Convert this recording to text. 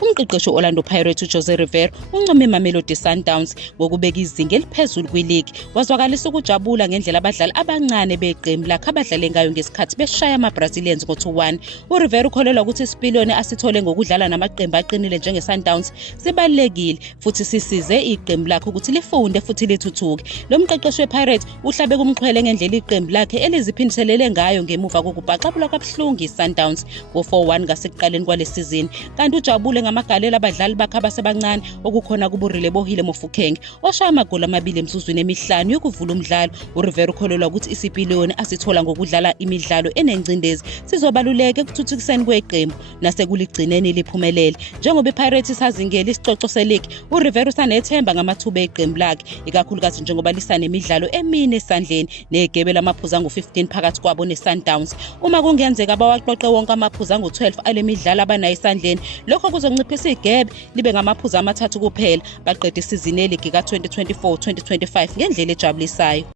umqeqeshi Orlando Pirates Jose Rivera uncome Mamelodi Sundowns ngokubeka izinga eliphezulu kwi-league. Wazwakalisa ukujabula ngendlela abadlali abancane beqembu lakhe abadlale ngayo ngesikhathi beshaya ama-Brazilians ngo-2-1. uRivera ukholelwa ukuthi isipiliyoni asithole ngokudlala namaqembu aqinile njenge-Sundowns sibalulekile futhi sisize iqembu lakhe ukuthi lifunde futhi lithuthuke. Lo mqeqeshi wePirates uhlabe kumxhwele ngendlela iqembu lakhe eliziphiniselele ngayo ngemuva kokubhaqabula kabuhlungu iSundowns ngo-4-1 ngasekuqaleni kwalesizini, kanti ujabule ngamagalelo abadlali bakhe abasebancane okukhona kuburile Bohile Mofokeng oshaya amagoli amabili emizuzwini emihlanu yokuvula umdlalo. uRivera ukholelwa ukuthi isipiliyoni asithola ngokudlala imidlalo enengcindezi sizobaluleka ekuthuthukiseni kweqembu nasekuligcineni liphumelele. Njengoba iPirates isazingela isicoco se-league, uRivera usanethemba ngamathuba eqembu lakhe, ikakhulukazi njengoba lisanemidlalo emine esandleni negebe lamaphuzu angu-15 phakathi kwabo neSundowns. Uma kungenzeka bawaqoqe wonke amaphuzu angu-12 ale midlalo abanayo esandleni, lokho kuzonciphisa igebe libe ngamaphuzu amathathu kuphela, baqede isizini yeligi ka-2024-2025 ngendlela ejabulisayo.